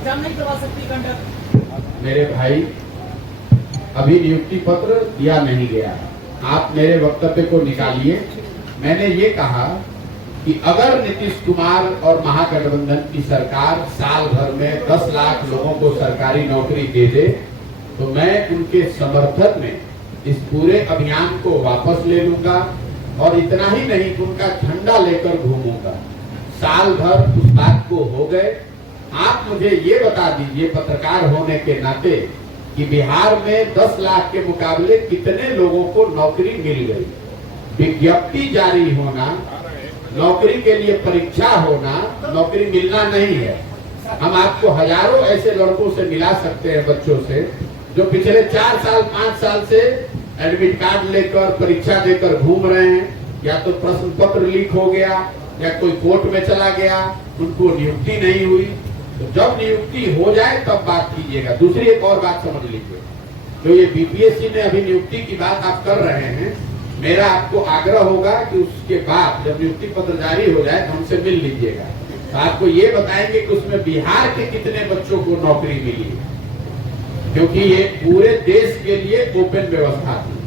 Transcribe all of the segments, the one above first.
Exam नहीं करवा सकती कंडक्ट। मेरे भाई, अभी नियुक्ति पत्र दिया नहीं गया, आप मेरे वक्तव्य को निकालिए। मैंने ये कहा कि अगर नीतीश कुमार और महागठबंधन की सरकार साल भर में 10 लाख लोगों को सरकारी नौकरी दे दे तो मैं उनके समर्थन में इस पूरे अभियान को वापस ले लूंगा और इतना ही नहीं, उनका झंडा लेकर घूमूंगा। साल भर उस बात को हो गए। आप मुझे ये बता दीजिए पत्रकार होने के नाते कि बिहार में 10 लाख के मुकाबले कितने लोगों को नौकरी मिल गई। विज्ञप्ति जारी होना, नौकरी के लिए परीक्षा होना, नौकरी मिलना नहीं है। हम आपको हजारों ऐसे लड़कों से मिला सकते हैं, बच्चों से, जो पिछले 4 साल 5 साल से एडमिट कार्ड लेकर परीक्षा देकर घूम रहे हैं। या तो प्रश्न पत्र लीक हो गया या कोई कोर्ट में चला गया, उनको नियुक्ति नहीं हुई। तो जब नियुक्ति हो जाए तब बात कीजिएगा। दूसरी एक और बात समझ लीजिए, जो ये बीपीएससी में अभी नियुक्ति की बात आप कर रहे हैं, मेरा आपको आग्रह होगा कि उसके बाद जब नियुक्ति पत्र जारी हो जाए तो हमसे मिल लीजिएगा। तो आपको ये बताएंगे कि उसमें बिहार के कितने बच्चों को नौकरी मिली, क्योंकि ये पूरे देश के लिए ओपन व्यवस्था थी।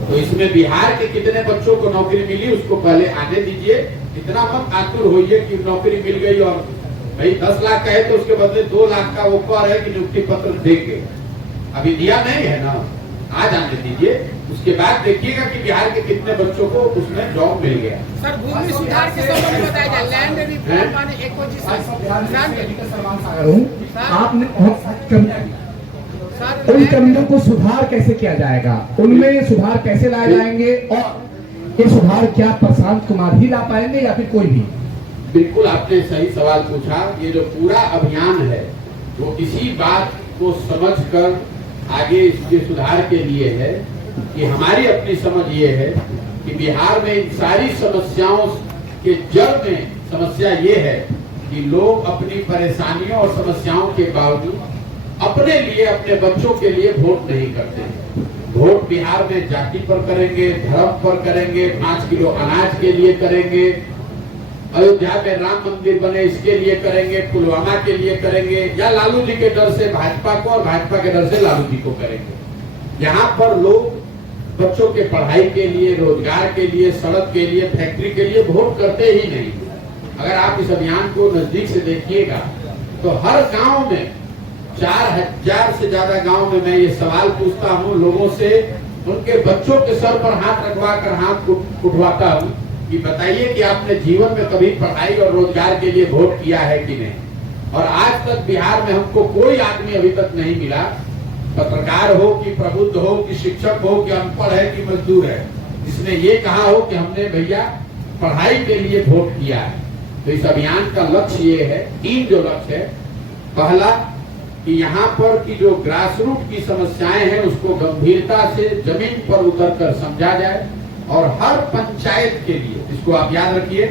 तो इसमें बिहार के कितने बच्चों को नौकरी मिली उसको पहले आने दीजिए। इतना मत आतुर होइए कि नौकरी मिल गई और भाई 10 लाख का है तो उसके बदले 2 लाख का वो कह रहे कि नियुक्ति पत्र देंगे। अभी दिया नहीं है ना, आज आने दीजिए। उसके बाद देखिएगा कि बिहार के कितने बच्चों को उसमें जॉब मिल गया। सर, भूमि सुधार के संबंध में बताया जाए, लैंड रिफॉर्म माने आपने उन कमियों को सुधार कैसे किया जाएगा, उनमें सुधार कैसे लाए जाएंगे और ये सुधार क्या प्रशांत कुमार ही ला पाएंगे या फिर कोई भी? बिल्कुल आपने सही सवाल पूछा। ये जो पूरा अभियान है वो इसी बात को समझकर आगे इसके सुधार के लिए है कि हमारी अपनी समझ ये है कि बिहार में इन सारी समस्याओं के जड़ में समस्या ये है कि लोग अपनी परेशानियों और समस्याओं के बावजूद अपने लिए, अपने बच्चों के लिए वोट नहीं करते। वोट बिहार में जाति पर करेंगे, धर्म पर करेंगे, 5 किलो अनाज के लिए करेंगे, अयोध्या में राम मंदिर बने इसके लिए करेंगे, पुलवामा के लिए करेंगे, या लालू जी के डर से भाजपा को और भाजपा के डर से लालू जी को करेंगे। यहाँ पर लोग बच्चों के पढ़ाई के लिए, रोजगार के लिए, सड़क के लिए, फैक्ट्री के लिए वोट करते ही नहीं। अगर आप इस अभियान को नजदीक से देखिएगा तो हर गांव में 4000 से ज्यादा गांव में मैं ये सवाल पूछता हूँ लोगों से, उनके बच्चों के सर पर हाथ रखवा कर हाथ उठवाता हूँ कि बताइए कि आपने जीवन में कभी पढ़ाई और रोजगार के लिए वोट किया है कि नहीं। और आज तक बिहार में हमको कोई आदमी अभी तक नहीं मिला, पत्रकार हो कि प्रबुद्ध हो कि शिक्षक हो कि अनपढ़ है कि मजदूर है, जिसने ये कहा हो कि हमने भैया पढ़ाई के लिए वोट किया है। तो इस अभियान का लक्ष्य ये है, 3 जो लक्ष्य है। पहला कि यहाँ पर की जो ग्रास रूट की समस्याएं हैं उसको गंभीरता से जमीन पर उतरकर समझा जाए और हर पंचायत के लिए, इसको आप याद रखिए,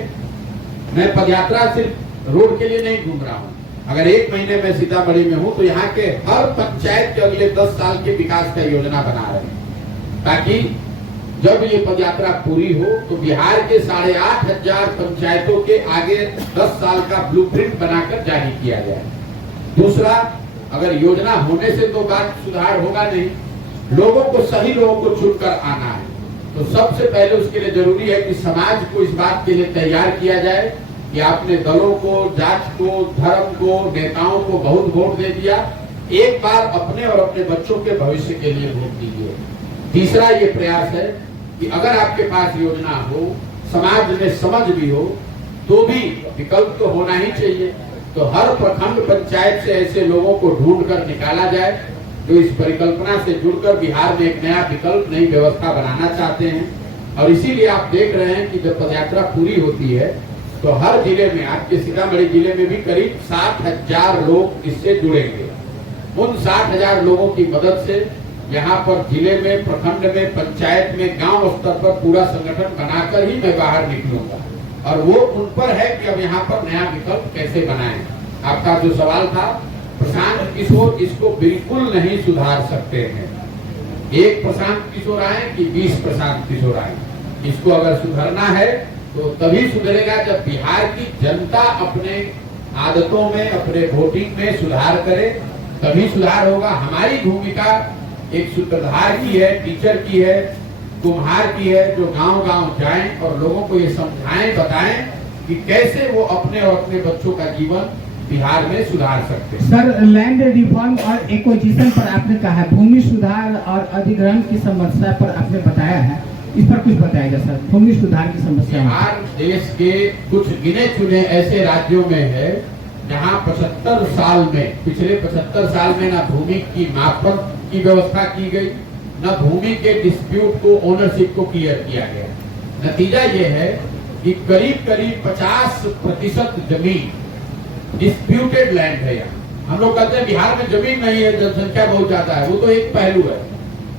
मैं पदयात्रा सिर्फ रोड के लिए नहीं घूम रहा हूँ। अगर 1 महीने में सीतामढ़ी में हूँ तो यहाँ के हर पंचायत के अगले 10 साल के विकास का योजना बना रहे हैं, ताकि जब ये पदयात्रा पूरी हो तो बिहार के 8500 पंचायतों के आगे 10 साल का ब्लूप्रिंट बनाकर जारी किया जाए। दूसरा, अगर योजना होने से तो बात सुधार होगा नहीं, लोगों को, सही लोगों को चुनकर आना है। तो सबसे पहले उसके लिए जरूरी है कि समाज को इस बात के लिए तैयार किया जाए कि आपने दलों को, जात को, धर्म को, नेताओं को बहुत वोट दे दिया, एक बार अपने और अपने बच्चों के भविष्य के लिए वोट दीजिए। तीसरा ये प्रयास है कि अगर आपके पास योजना हो, समाज में समझ भी हो, तो भी विकल्प तो होना ही चाहिए। तो हर प्रखंड पंचायत से ऐसे लोगों को ढूंढ कर निकाला जाए जो इस परिकल्पना से जुड़कर बिहार में एक नया विकल्प, नई व्यवस्था बनाना चाहते हैं। और इसीलिए आप देख रहे हैं कि जब पदयात्रा पूरी होती है तो हर जिले में, आपके सीतामढ़ी जिले में भी करीब 60,000 लोग इससे जुड़ेंगे। उन 60,000 लोगों की मदद से यहाँ पर जिले में, प्रखंड में, पंचायत में, गांव स्तर पर पूरा संगठन बनाकर ही मैं बाहर निकलूंगा। और वो उन पर है कि अब यहाँ पर नया विकल्प कैसे बनाएं। आपका जो सवाल था, प्रशांत किशोर इसको बिल्कुल नहीं सुधार सकते हैं। 1 प्रशांत किशोर आए कि 20 प्रशांत किशोर आए, इसको अगर सुधरना है तो तभी सुधरेगा जब बिहार की जनता अपने आदतों में, अपने वोटिंग में सुधार करे, तभी सुधार होगा। हमारी भूमिका एक सूत्रधार की है, टीचर की है, कुम्हार की है, जो गांव-गांव जाएं और लोगों को ये समझाएं, बताएं कि कैसे वो अपने और अपने बच्चों का जीवन बिहार में सुधार सकते हैं। सर, लैंड रिफॉर्म और एक्विजिशन पर आपने कहा है, भूमि सुधार और अधिग्रहण की समस्या पर आपने बताया है, इस पर कुछ बताएगा सर? भूमि सुधार की समस्या बिहार देश के कुछ गिने चुने ऐसे राज्यों में है जहां 75 साल में, पिछले 75 साल में ना भूमि की मापन की व्यवस्था की गई, न भूमि के डिस्प्यूट को, ओनरशिप को क्लियर किया गया। नतीजा ये है कि करीब करीब 50% जमीन डिस्प्यूटेड लैंड है। यहाँ हम लोग कहते हैं बिहार में जमीन नहीं है, जनसंख्या बहुत ज्यादा है, वो तो एक पहलू है।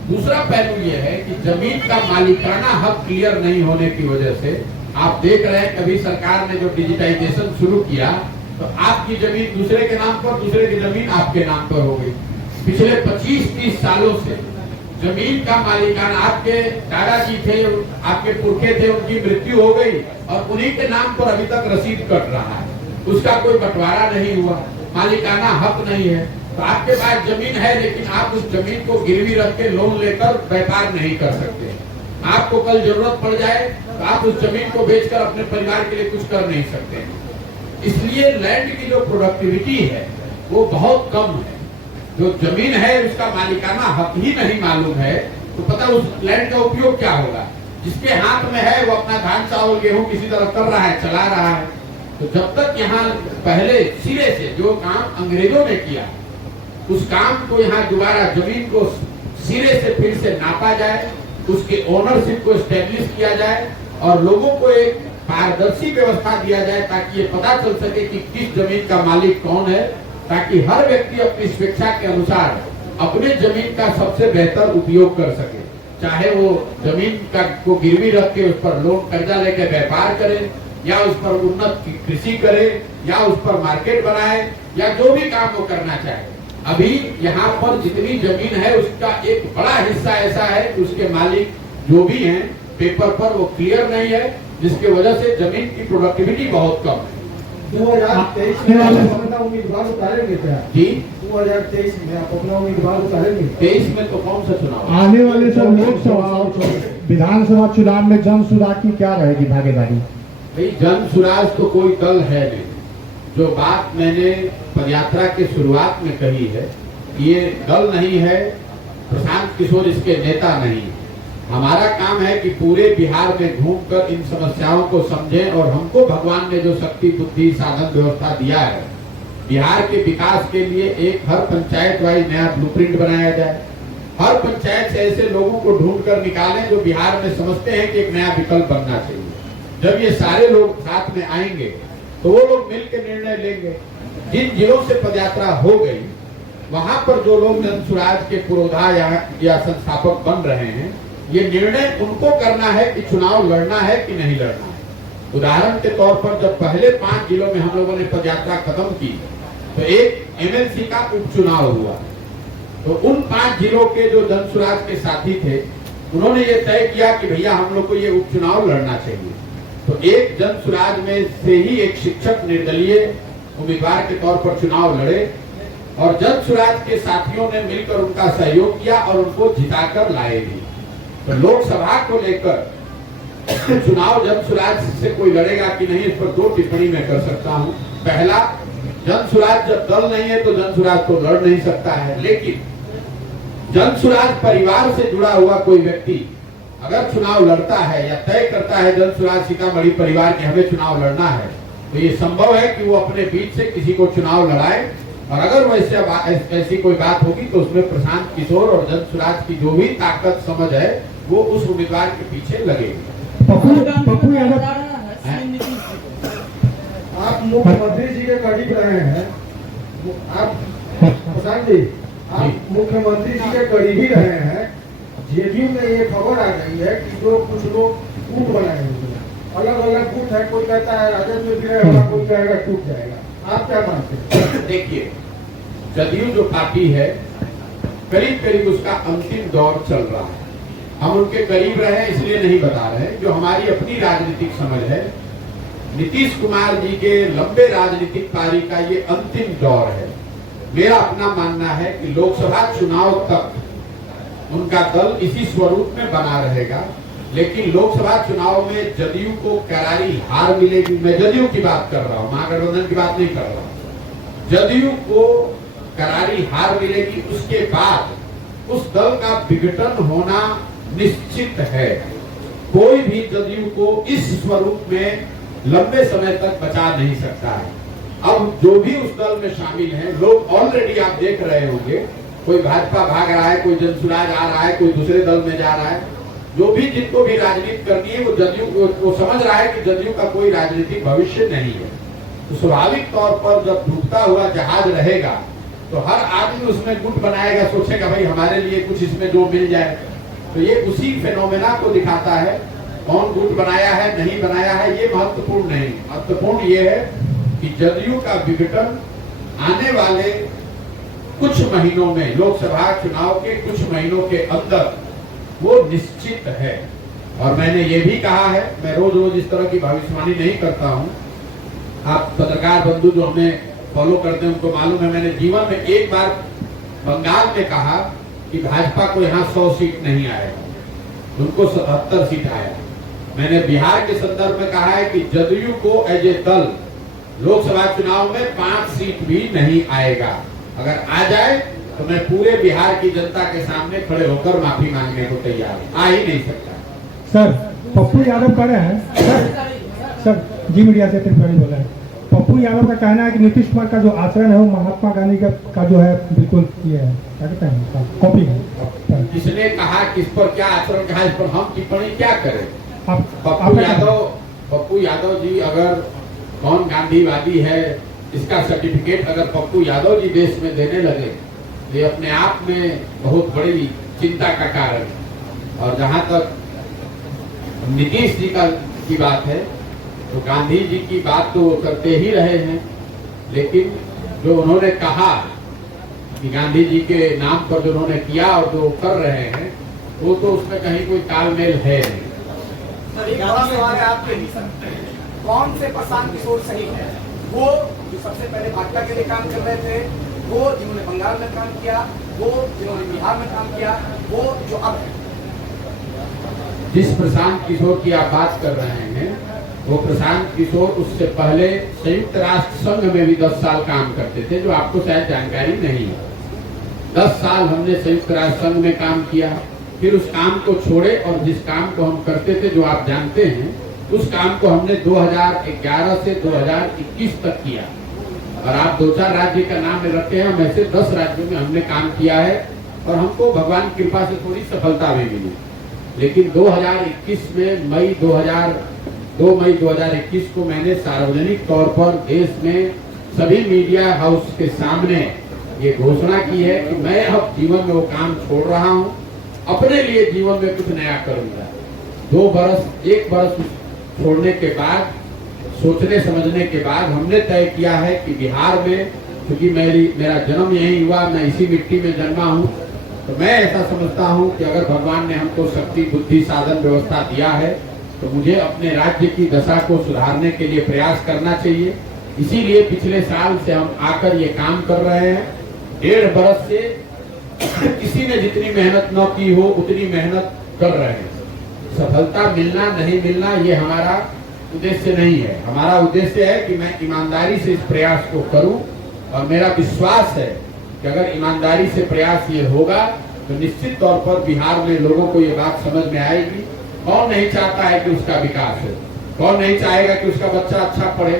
दूसरा पहलू ये है कि जमीन का मालिकाना हक क्लियर नहीं होने की वजह से आप देख रहे हैं, कभी सरकार ने जो डिजिटाइजेशन शुरू किया तो आपकी जमीन दूसरे के नाम पर, दूसरे की जमीन आपके नाम पर हो गई। पिछले 25-30 सालों से जमीन का मालिकाना, आपके दादाजी थे, आपके पुरखे थे, उनकी मृत्यु हो गई और उन्हीं के नाम पर अभी तक रसीद कट रहा है, उसका कोई बंटवारा नहीं हुआ, मालिकाना हक नहीं है। तो आपके पास जमीन है लेकिन आप उस जमीन को गिरवी रख के लोन लेकर व्यापार नहीं कर सकते। आपको कल जरूरत पड़ जाए तो आप उस जमीन को बेचकर अपने परिवार के लिए कुछ कर नहीं सकते। इसलिए लैंड की जो प्रोडक्टिविटी है वो बहुत कम है। जो जमीन है उसका मालिकाना हक ही नहीं मालूम है तो पता उस लैंड का उपयोग क्या होगा। जिसके हाथ में है वो अपना धान चावल गेहूं किसी तरह कर रहा है, चला रहा है। तो जब तक यहाँ पहले सिरे से जो काम अंग्रेजों ने किया उस काम को यहाँ दोबारा जमीन को सिरे से फिर से नापा जाए, उसके ओनरशिप को एस्टेब्लिश किया जाए और लोगों को एक पारदर्शी व्यवस्था दिया जाए ताकि ये पता चल सके कि किस जमीन का मालिक कौन है, ताकि हर व्यक्ति अपनी स्वेच्छा के अनुसार अपने जमीन का सबसे बेहतर उपयोग कर सके। चाहे वो जमीन का को गिरवी रख के उस पर लोन कर्जा लेके व्यापार करे या उस पर उन्नत कृषि करे या उस पर मार्केट बनाए या जो भी काम वो करना चाहे। अभी यहाँ पर जितनी जमीन है उसका एक बड़ा हिस्सा ऐसा है कि उसके मालिक जो भी हैं पेपर पर वो क्लियर नहीं है, जिसके वजह से जमीन की प्रोडक्टिविटी बहुत कम है। 2023 में आप अपना उम्मीदवार उतारेंगे क्या? जी 2023 में आप अपना उम्मीदवार उतारेंगे? 23 में तो कौन सा चुनाव? आने वाले सब लोकसभा और विधानसभा चुनाव में जन सुराज की क्या रहेगी भागीदारी? भाई जन सुराज तो कोई दल है नहीं। जो बात मैंने पदयात्रा के शुरुआत में कही है, ये दल नहीं है, प्रशांत किशोर इसके नेता नहीं है। हमारा काम है कि पूरे बिहार में घूमकर इन समस्याओं को समझें और हमको भगवान ने जो शक्ति बुद्धि साधन व्यवस्था दिया है, बिहार के विकास के लिए एक हर पंचायत वाइज नया ब्लूप्रिंट बनाया जाए। हर पंचायत से ऐसे लोगों को ढूंढ कर निकालें जो बिहार में समझते हैं कि एक नया विकल्प बनना चाहिए। जब ये सारे लोग साथ में आएंगे तो वो लोग मिलकर निर्णय लेंगे। जिन जिलों से पदयात्रा हो गई वहां पर जो लोग जन सुराज के पुरोधा या संस्थापक बन रहे हैं, ये निर्णय उनको करना है कि चुनाव लड़ना है कि नहीं लड़ना है। उदाहरण के तौर पर जब पहले 5 जिलों में हम लोगों ने पदयात्रा खत्म की तो एक एमएलसी का उपचुनाव हुआ। तो उन 5 जिलों के जो जन सुराज के साथी थे उन्होंने ये तय किया कि भैया हम लोग को ये उपचुनाव लड़ना चाहिए। तो एक जन सुराज में से ही एक शिक्षक निर्दलीय उम्मीदवार के तौर पर चुनाव लड़े और जन सुराज के साथियों ने मिलकर उनका सहयोग किया और उनको जिताकर लाए भी। तो लोकसभा को लेकर चुनाव जन सुराज से कोई लड़ेगा कि नहीं, इस पर 2 टिप्पणी मैं कर सकता हूं। पहला, जन सुराज जब दल नहीं है तो जन सुराज तो लड़ नहीं सकता है, लेकिन जन सुराज परिवार से जुड़ा हुआ कोई व्यक्ति अगर चुनाव लड़ता है या तय करता है जन सुराज सीतामढ़ी परिवार के हमें चुनाव लड़ना है, तो ये संभव है कि वो अपने बीच से किसी को चुनाव लड़ाए। और अगर वैसे ऐसी कोई बात होगी तो उसमें प्रशांत किशोर और जन सुराज की जो भी ताकत समझ है वो उस उम्मीदवार के पीछे लगेगी। आप मुख्यमंत्री जी के करीब रहे हैं, आप प्रशांत जी आप मुख्यमंत्री जी के करीब ही रहे हैं। जेडीयू में ये खबर आ गई है कि जो कुछ लोग गुट बनाए हुए हैं, अलग अलग गुट है, कोई कहता है राजद में भी रहेगा, कोई कहेगा टूट जाएगा। आप क्या मानते हैं? देखिए, जदयू जो पार्टी है करीब करीब उसका अंतिम दौर चल रहा है। हम उनके करीब रहे इसलिए नहीं बता रहे, जो हमारी अपनी राजनीतिक समझ है नीतीश कुमार जी के लंबे राजनीतिक पारी का ये अंतिम दौर है। मेरा अपना मानना है कि लोकसभा चुनाव तक उनका दल इसी स्वरूप में बना रहेगा, लेकिन लोकसभा चुनाव में जदयू को करारी हार मिलेगी। मैं जदयू की बात कर रहा हूँ, महागठबंधन की बात नहीं कर रहा हूँ। जदयू को करारी हार मिलेगी, उसके बाद उस दल का विघटन होना निश्चित है। कोई भी जदयू को इस स्वरूप में लंबे समय तक बचा नहीं सकता है। अब जो भी उस दल में शामिल हैं, लोग ऑलरेडी आप देख रहे होंगे, कोई भाजपा भाग रहा है, कोई जनसुराज आ रहा है, कोई दूसरे दल में जा रहा है। जो भी जिनको भी राजनीति करनी है वो जदयू को समझ रहा है कि जदयू का कोई राजनीतिक भविष्य नहीं है। तो स्वाभाविक तौर पर जब डूबता हुआ जहाज रहेगा तो हर आदमी उसमें गुट बनाएगा, सोचेगा भाई हमारे लिए कुछ इसमें जो मिल जाए। तो ये उसी फेनोमेना को दिखाता है। कौन गुट बनाया है नहीं बनाया है ये महत्वपूर्ण नहीं, महत्वपूर्ण ये है कि जदयू का विघटन आने वाले कुछ महीनों में, लोकसभा चुनाव के कुछ महीनों के अंदर वो निश्चित है। और मैंने ये भी कहा है, मैं रोज रोज इस तरह की भविष्यवाणी नहीं करता हूँ। आप पत्रकार बंधु जो हमें फॉलो करते हैं उनको मालूम है, मैंने जीवन में एक बार बंगाल में कहा कि भाजपा को यहाँ 100 सीट नहीं आएगा, उनको 77 सीट आया। मैंने बिहार के संदर्भ में कहा है कि जदयू को एज ए दल लोकसभा चुनाव में 5 सीट भी नहीं आएगा। अगर आ जाए तो मैं पूरे बिहार की जनता के सामने खड़े होकर माफी मांगने को तैयार हूँ। आ ही नहीं सकता। सर पप्पू यादव कह रहे हैं सर जी मीडिया से त्रिपुरारी बोल रहे हैं। पप्पू यादव का कहना है कि नीतीश कुमार का जो आचरण है वो महात्मा गांधी का जो है बिल्कुल ये है, क्या कहते हैं, कॉपी है। किसने कहा, किस पर क्या आचरण कहा, इस पर हम टिप्पणी क्या करें? पप्पू यादव जी अगर कौन गांधीवादी है इसका सर्टिफिकेट अगर पप्पू यादव जी देश में देने लगे, ये अपने आप में बहुत बड़ी चिंता का कारण है। और जहां तक नीतीश जी की बात है तो गांधी जी की बात तो वो करते ही रहे हैं, लेकिन जो उन्होंने कहा कि गांधी जी के नाम पर जो उन्होंने किया और जो कर रहे हैं वो तो उसमें कहीं कोई तालमेल है नहीं। सर एक बड़ा सवाल है आपके लिए, कौन से प्रशांत किशोर सही है? वो जो सबसे पहले भाजपा के लिए काम कर रहे थे, वो जिन्होंने बंगाल में काम किया, वो जिन्होंने बिहार में काम किया, वो जो अब है? जिस प्रशांत किशोर की आप बात कर रहे हैं वो प्रशांत किशोर उससे पहले संयुक्त राष्ट्र संघ में भी 10 साल काम करते थे, जो आपको शायद जानकारी नहीं है। 10 साल हमने संयुक्त राष्ट्र संघ में काम किया, फिर उस काम को छोड़े और जिस काम को हम करते थे जो आप जानते हैं, उस काम को हमने 2011 से 2021 तक किया। और आप 2-4 राज्य का नाम रखते हैं, हम ऐसे 10 राज्यों में हमने काम किया है और हमको भगवान की कृपा से थोड़ी सफलता भी मिली। लेकिन 2021 में 2 मई 2021 को मैंने सार्वजनिक तौर पर देश में सभी मीडिया हाउस के सामने ये घोषणा की है कि मैं अब जीवन में वो काम छोड़ रहा हूँ, अपने लिए जीवन में कुछ नया करूंगा। 1 बरस छोड़ने के बाद, सोचने समझने के बाद हमने तय किया है कि बिहार में, क्योंकि मेरा जन्म यही हुआ, मैं इसी मिट्टी में जन्मा हूँ, तो मैं ऐसा समझता हूँ कि अगर भगवान ने हमको शक्ति, बुद्धि, साधन, व्यवस्था दिया है तो मुझे अपने राज्य की दशा को सुधारने के लिए प्रयास करना चाहिए। इसीलिए पिछले साल से हम आकर ये काम कर रहे हैं। 1.5 बरस से किसी ने जितनी मेहनत न की हो उतनी मेहनत कर रहे हैं। सफलता मिलना नहीं मिलना ये हमारा उद्देश्य नहीं है। हमारा उद्देश्य है कि मैं ईमानदारी से इस प्रयास को करूं और मेरा विश्वास है कि अगर ईमानदारी से प्रयास ये होगा तो निश्चित तौर पर बिहार में लोगों को ये बात समझ में आएगी। कौन नहीं चाहता है कि उसका विकास हो? कौन नहीं चाहेगा कि उसका बच्चा अच्छा पढ़े?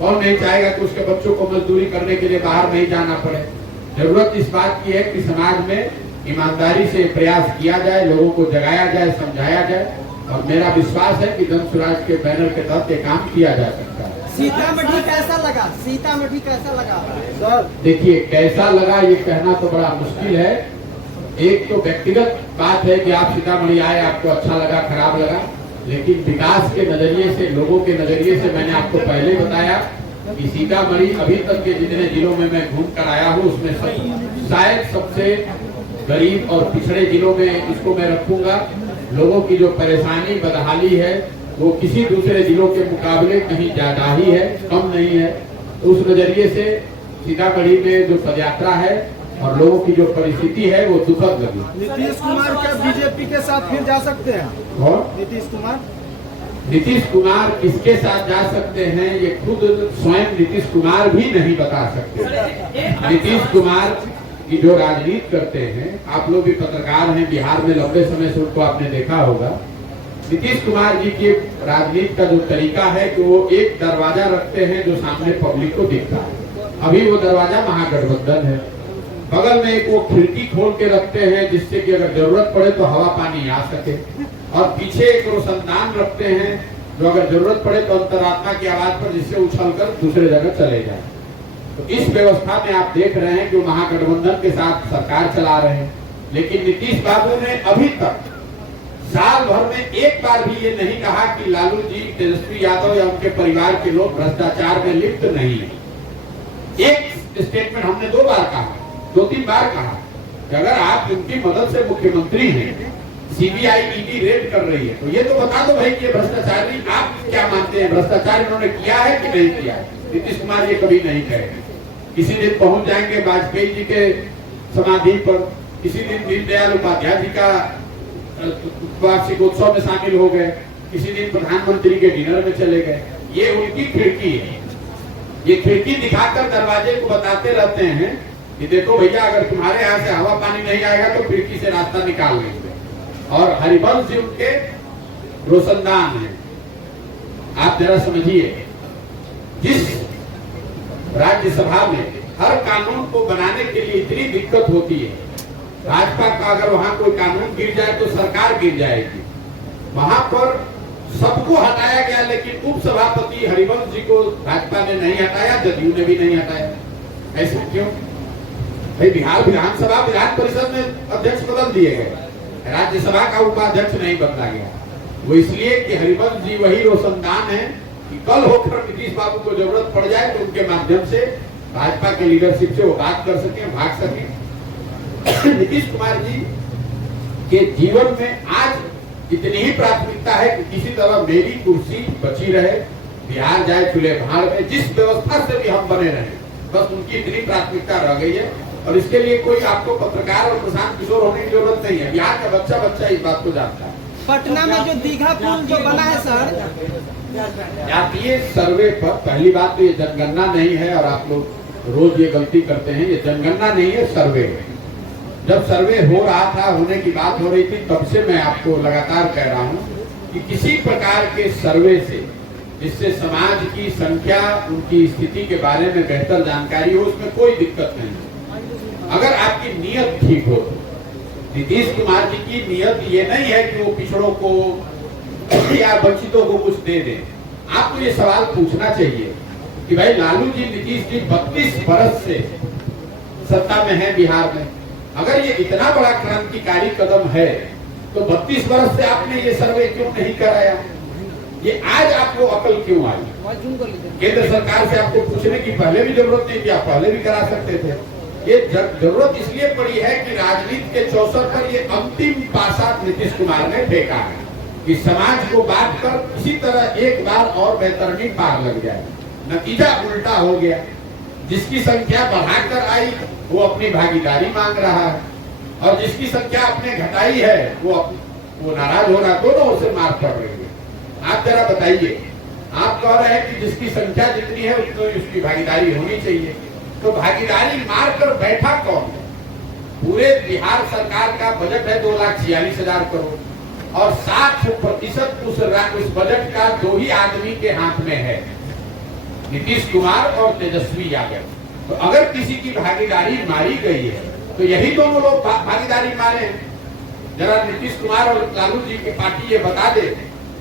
कौन नहीं चाहेगा कि उसके बच्चों को मजदूरी करने के लिए बाहर नहीं जाना पड़े? जरूरत इस बात की है कि समाज में ईमानदारी से प्रयास किया जाए, लोगों को जगाया जाए, समझाया जाए। और मेरा विश्वास है कि जनसुराज के बैनर के तहत ये काम किया जा सकता है। सीतामढ़ी कैसा लगा? सीतामढ़ी कैसा लगा? सर देखिए, कैसा लगा ये कहना तो बड़ा मुश्किल है। एक तो व्यक्तिगत बात है कि आप सीतामढ़ी आए, आपको अच्छा लगा, खराब लगा, लेकिन विकास के नजरिए से, लोगों के नजरिए से मैंने आपको पहले बताया कि सीतामढ़ी अभी तक के जितने जिलों में मैं घूम कर आया हूँ उसमें शायद सबसे गरीब और पिछड़े जिलों में इसको मैं रखूंगा। लोगों की जो परेशानी, बदहाली है वो किसी दूसरे जिलों के मुकाबले कहीं ज्यादा ही है, कम नहीं है। तो उस नजरिए से सीतामढ़ी में जो पदयात्रा है और लोगों की जो परिस्थिति है वो दुखद लगी। नीतीश कुमार क्या बीजेपी के साथ फिर जा सकते हैं? और नीतीश कुमार किसके साथ जा सकते हैं ये खुद स्वयं नीतीश कुमार भी नहीं बता सकते। नीतीश कुमार की जो राजनीति करते हैं, आप लोग भी पत्रकार हैं, बिहार में लंबे समय से उनको आपने देखा होगा। नीतीश कुमार जी की राजनीति का जो तरीका है कि वो एक दरवाजा रखते हैं जो सामने पब्लिक को दिखता है। अभी वो दरवाजा महागठबंधन है। बगल में एक वो खिड़की खोल के रखते हैं जिससे कि अगर जरूरत पड़े तो हवा पानी आ सके, और पीछे एक रोशनदान रखते हैं जो अगर जरूरत पड़े तो अंतरात्मा की आवाज पर जिससे उछलकर दूसरे जगह चले जाए। तो इस व्यवस्था में आप देख रहे हैं कि वो महागठबंधन के साथ सरकार चला रहे हैं। लेकिन नीतीश बाबू ने अभी तक साल भर में एक बार भी ये नहीं कहा कि लालू जी, तेजस्वी यादव या उनके परिवार के लोग भ्रष्टाचार में लिप्त नहीं है। एक स्टेटमेंट हमने 2 बार कहा, 2-3 बार कहा कि अगर आप उनकी मदद से मुख्यमंत्री हैं, सीबीआई ईडी रेड कर रही है, तो ये तो बता दो भाई कि भ्रष्टाचार नहीं। आप क्या मानते हैं, भ्रष्टाचार इन्होंने किया है कि नहीं किया है? नीतीश कुमार ये कभी नहीं कहेंगे। किसी दिन पहुंच जाएंगे वाजपेयी जी के समाधि पर, किसी दिन दीनदयाल उपाध्याय जी का वार्षिकोत्सव में शामिल हो गए, किसी दिन प्रधानमंत्री के डिनर में चले गए। ये उनकी खिड़की है। ये खिड़की दिखाकर दरवाजे को बताते रहते हैं कि देखो भैया, अगर तुम्हारे यहाँ से हवा पानी नहीं आएगा तो खिड़की से रास्ता निकाल लेंगे। और हरिवंश जी उनके रोशनदान है। आप जरा समझिए, जिस राज्यसभा में हर कानून को बनाने के लिए इतनी दिक्कत होती है, भाजपा का अगर वहां कोई कानून गिर जाए तो सरकार गिर जाएगी। वहां पर सबको हटाया गया, लेकिन उप सभापति हरिवंश जी को भाजपा ने नहीं हटाया, जदयू ने भी नहीं हटाया। ऐसा क्यों भाई? बिहार विधानसभा विधान परिषद में अध्यक्ष बदल दिए गए, राज्यसभा का उपाध्यक्ष नहीं बदला गया। वो इसलिए कि हरिवंश जी वही रोशनदान है कि कल होकर नीतीश बाबू को जरूरत पड़ जाए तो उनके माध्यम से भाजपा के लीडरशिप से वो बात कर सके, भाग सके। नीतीश कुमार जी के जीवन में आज इतनी ही प्राथमिकता है कि किसी तरह मेरी कुर्सी बची रहे, बिहार जाए चूल्हे भाड़ में, जिस व्यवस्था से भी हम बने रहे, बस उनकी इतनी प्राथमिकता रह गई है। और इसके लिए कोई आपको पत्रकार और प्रशांत किशोर होने की जरूरत नहीं है। बिहार का बच्चा बच्चा इस बात को जानता है। पटना में जो दीघा पुल जो बना है सर, आप ये सर्वे पर, पहली बात तो ये जनगणना नहीं है और आप लोग रोज ये गलती करते हैं, ये जनगणना नहीं है, सर्वे है। जब सर्वे हो रहा था, होने की बात हो रही थी, तब से मैं आपको लगातार कह रहा हूँ कि किसी प्रकार के सर्वे से जिससे समाज की संख्या, उनकी स्थिति के बारे में बेहतर जानकारी हो, उसमें कोई दिक्कत नहीं है। अगर आपकी नीयत ठीक हो तो। नीतीश कुमार जी की नीयत ये नहीं है कि वो पिछड़ों को या वंचितों को कुछ दे दें। आपको ये सवाल पूछना चाहिए कि भाई लालू जी, नीतीश जी 32 बरस से सत्ता में है बिहार में। अगर ये इतना बड़ा क्रांतिकारी कदम है तो 32 बरस से आपने ये सर्वे क्यों नहीं कराया? ये आज आपको अकल क्यों आई? केंद्र सरकार से आपको पूछने की पहले भी जरूरत नहीं थी, आप पहले भी करा सकते थे। ये जरूरत इसलिए पड़ी है कि राजनीति के चौसर पर ये अंतिम पासा नीतीश कुमार ने फेंका है कि समाज को बांट कर किसी तरह एक बार और बेतरनी पार लग जाए। नतीजा उल्टा हो गया। जिसकी संख्या बढ़ाकर आई वो अपनी भागीदारी मांग रहा है, और जिसकी संख्या आपने घटाई है वो नाराज हो रहा, दोनों ओर से मार पड़ रही है। आप जरा बताइए, आप कह रहे हैं कि जिसकी संख्या जितनी है उतनी उसकी भागीदारी होनी चाहिए, तो भागीदारी मारकर बैठा कौन है? पूरे बिहार सरकार का बजट है 2,46,000 करोड़ और 60% उस बजट का 2 ही आदमी के हाथ में है, नीतीश कुमार और तेजस्वी यादव। तो अगर किसी की भागीदारी मारी गई है तो यही दोनों लोग भागीदारी मारे। जरा नीतीश कुमार और लालू जी की पार्टी ये बता दे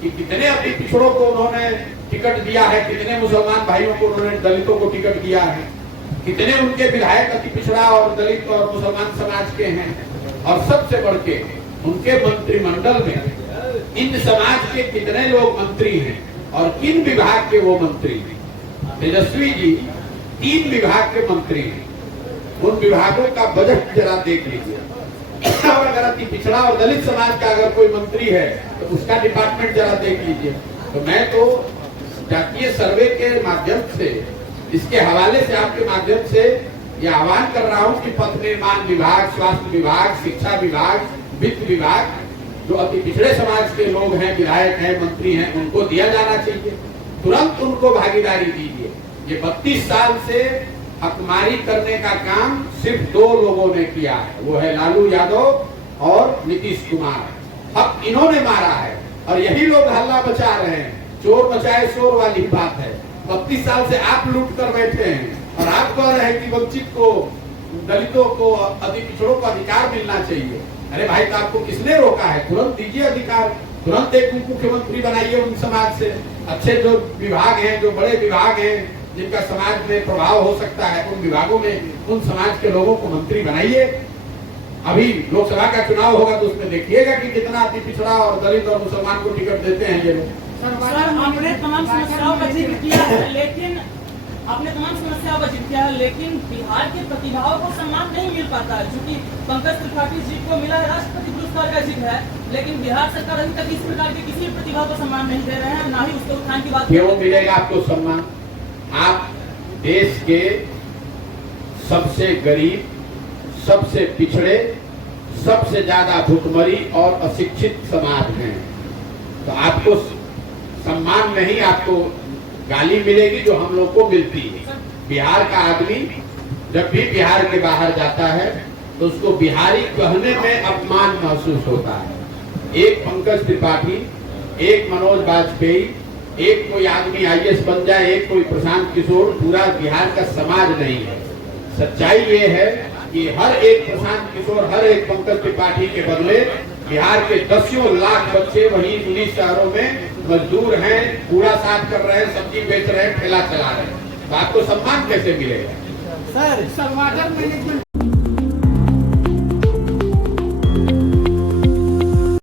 कि कितने अपने पिछड़ों को उन्होंने टिकट दिया है, कितने मुसलमान भाइयों को उन्होंने, दलितों को टिकट दिया है, कितने उनके विधायक अति पिछड़ा और दलित और मुसलमान समाज के हैं, और सबसे बढ़ के उनके मंत्रिमंडल में इन समाज के कितने लोग मंत्री हैं और किन विभाग के वो मंत्री हैं। तेजस्वी जी 3 विभाग के मंत्री हैं। उन विभागों का बजट जरा देख लीजिए, और अगर अति पिछड़ा और दलित समाज का अगर कोई मंत्री है तो उसका डिपार्टमेंट जरा देख लीजिए। तो मैं तो जातीय सर्वे के माध्यम से, इसके हवाले से, आपके माध्यम से ये आह्वान कर रहा हूं कि पथ निर्माण विभाग, स्वास्थ्य विभाग, शिक्षा विभाग, वित्त विभाग, जो अति पिछड़े समाज के लोग हैं, विधायक हैं, मंत्री हैं, उनको दिया जाना चाहिए। तुरंत उनको भागीदारी दीजिए। ये 32 साल से हकमारी करने का काम सिर्फ 2 लोगों ने किया है, वो है लालू यादव और नीतीश कुमार। हक इन्होंने मारा है और यही लोग हल्ला मचा रहे हैं। चोर मचाए शोर वाली बात है। 32 साल से आप लूट कर बैठे हैं और आप कह रहे हैं कि वंचित को, दलितों को, अति पिछड़ों को अधिकार मिलना चाहिए। अरे भाई, तो आपको किसने रोका है? तुरंत दीजिए अधिकार, तुरंत एक मुख्यमंत्री बनाइए उन समाज से। अच्छे जो विभाग हैं, जो बड़े विभाग हैं, जिनका समाज में प्रभाव हो सकता है, उन विभागों में उन समाज के लोगों को मंत्री बनाइए। अभी लोकसभा का चुनाव होगा तो उसमें देखिएगा कि कितना अति पिछड़ा और दलित और मुसलमान को टिकट देते हैं ये लोग। सर, आपने तमाम समस्याओं का जिक्र किया है, लेकिन बिहार के प्रतिभाओं को सम्मान नहीं मिल पाता है। क्योंकि पंकज त्रिपाठी जी को मिला है राष्ट्रपति पुरस्कार का जिक्र है, लेकिन बिहार सरकार अभी तक इस प्रकार के किसी प्रतिभा को सम्मान नहीं दे रहे हैं, ना ही उसके उत्थान की बात। क्यों मिलेगा आपको सम्मान? आप देश के सबसे गरीब, सबसे पिछड़े, सबसे ज्यादा भुखमरी और अशिक्षित समाज हैं, तो आपको सम्मान नहीं, आपको गाली मिलेगी जो हम लोग को मिलती है। बिहार का आदमी जब भी बिहार के बाहर जाता है तो उसको बिहारी कहने में अपमान महसूस होता है। एक पंकज त्रिपाठी, एक मनोज वाजपेयी, एक कोई आदमी IAS बन जाए, एक कोई प्रशांत किशोर, पूरा बिहार का समाज नहीं है। सच्चाई ये है कि हर एक प्रशांत किशोर, हर एक पंकज त्रिपाठी के बदले बिहार के 10 लाख बच्चे वहीं 19 शहरों में मजदूर हैं, कूड़ा साफ कर रहे हैं, सब्जी बेच रहे हैं, ठेला चला रहे हैं। तो आपको सम्मान कैसे मिलेगा? Sir, water management